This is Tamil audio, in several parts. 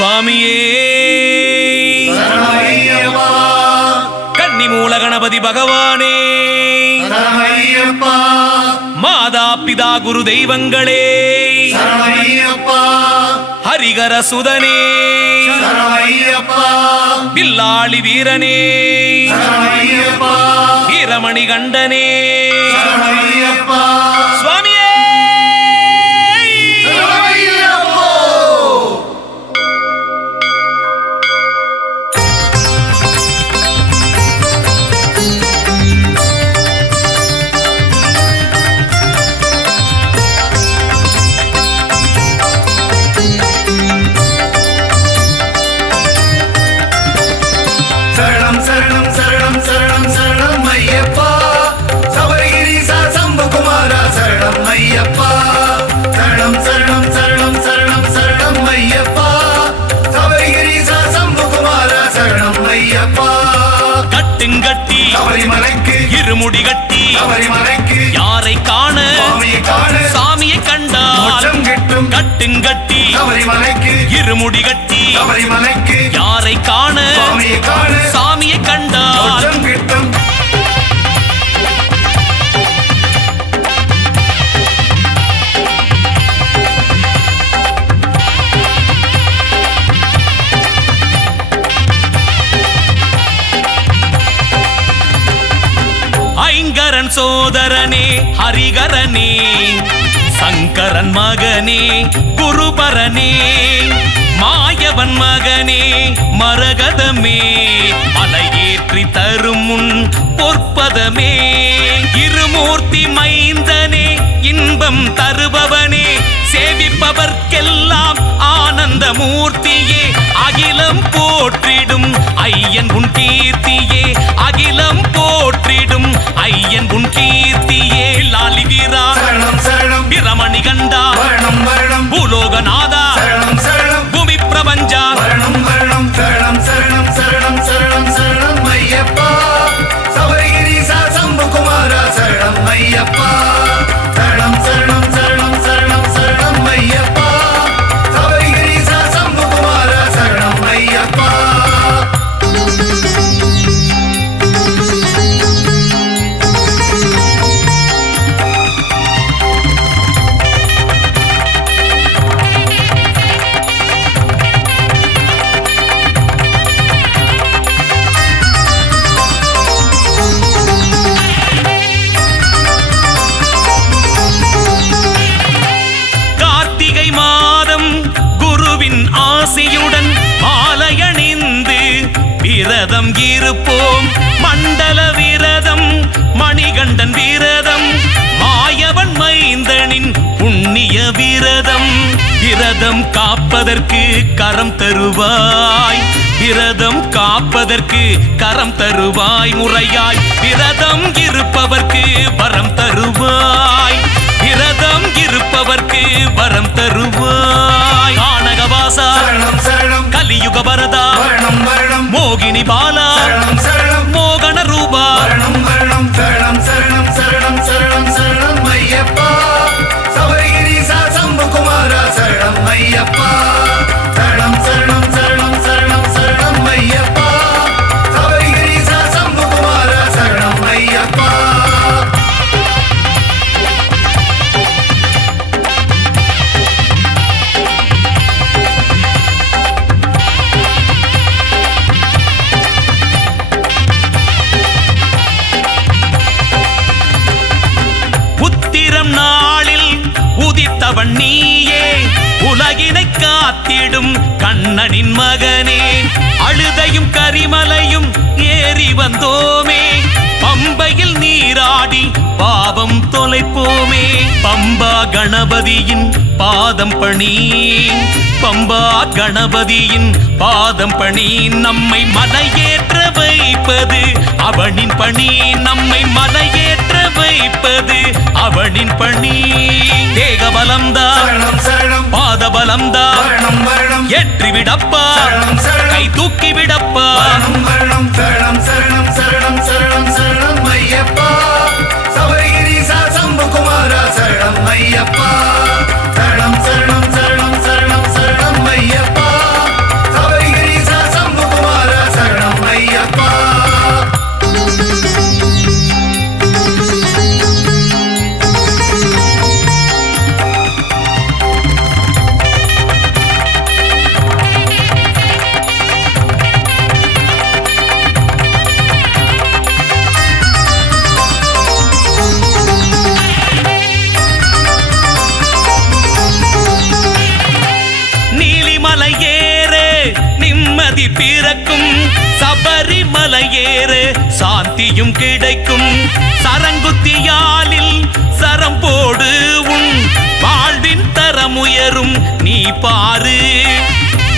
சுவாமியே. கன்னி மூல கணபதி பகவானே. மாதா பிதா குரு தெய்வங்களே. ஹரிகர சுதனே. பில்லாளி வீரனே. வீரமணி கண்டனே சரணமையப்பா. சபரிமலைக்கு இருமுடி கட்டி சபரிமலைக்கு யாரை காண? சாமியை கண்டால் கிட்டும் கட்டுங்கட்டி சபரிமலைக்கு இருமுடி கட்டி சபரிமலைக்கு யாரை காண? சாமியை கண்டால் சங்கரன் சோதரனே ஹரிகரனே. சங்கரன் மகனே குருபரனே. மாயவன் மகனே மரகதமே. மலையேற்றி தரும் முன் பொற்பதமே. இருமூர்த்தி மைந்தனே இன்பம் தருபவனே. சேவிப்பவர்க்கெல்லாம் ஆனந்த மூர்த்தியே. அகிலம் போற்றிடும் ஐயன் உன் கீர்த்தியே. போற்றிடும் ஐயன் உன் கீ காப்பதற்கு கரம் தருவாய். விரதம் காப்பதற்கு கரம் தருவாய் முறையாய். விரதம் இருப்பவர் உதித்தவன் நீயே உலகினை காத்திடும் கண்ணனின் மகனே அழுதையும் கரிமலையும் ஏறி வந்தோமே பம்பையில் நீராடி பாவம் தொலைப்போமே. பம்பா கணபதியின் பாதம் பணி. பம்பா கணபதியின் பாதம் பணி. நம்மை மலையேற்ற வைப்பது அவனின் பணி. நம்மை மலையேற்ற வைப்பது அவனின் பணி. தேக பலம்தா சரணம் சரணம். பாத பலம்தா வரணம் வரணம் ஏற்றி விடப்பா சரணம் சரணம். கை தூக்கி விடப்பா பிறக்கும். சபரிமலையேற சாந்தியும் கிடைக்கும். சரங்குத்தியாலில் சரம் போடு உன் வாழ்வின் தரமுயரும் நீ பாரு.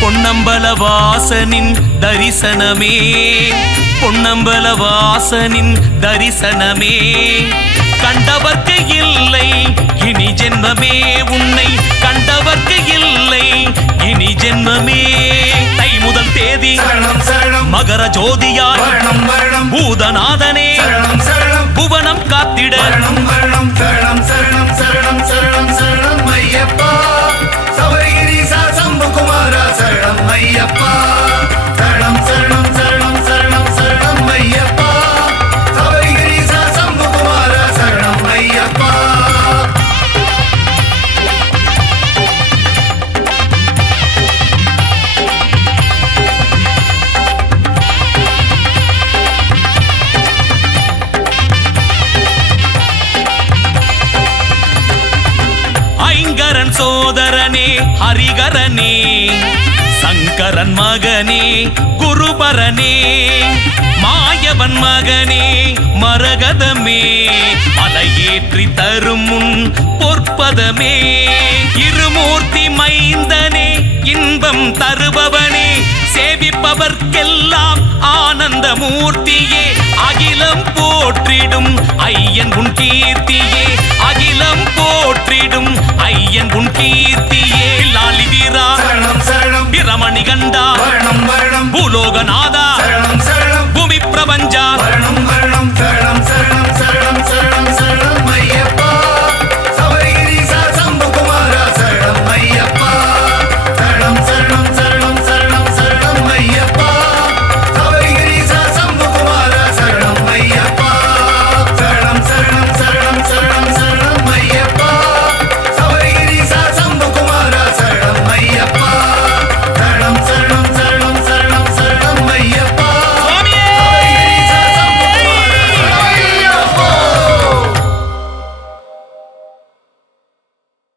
பொன்னம்பல வாசனின் தரிசனமே. பொன்னம்பல வாசனின் தரிசனமே. கண்டவர்க்கு இல்லை இனி ஜென்மமே. உன்னை கண்டவர்க்கு இல்லை இனி ஜென்மமே. தேதி. மகர வரணம் பூதநாதனே. புவனம் காத்திட. சங்கரன் சோதரனே ஹரிகரனே. சங்கரன் மகனே குருபரனே. மாயவன் மகனே மரகதமே. மலையேற்றி தரும் முன் பொற்பதமே. இருமூர்த்தி மைந்தனே இன்பம் தருபவனே. சேவிப்பவர்க்கெல்லாம் ஆனந்த மூர்த்தியே. அகிலம் போற்றிடும் ஐயன் உன் கீ donkey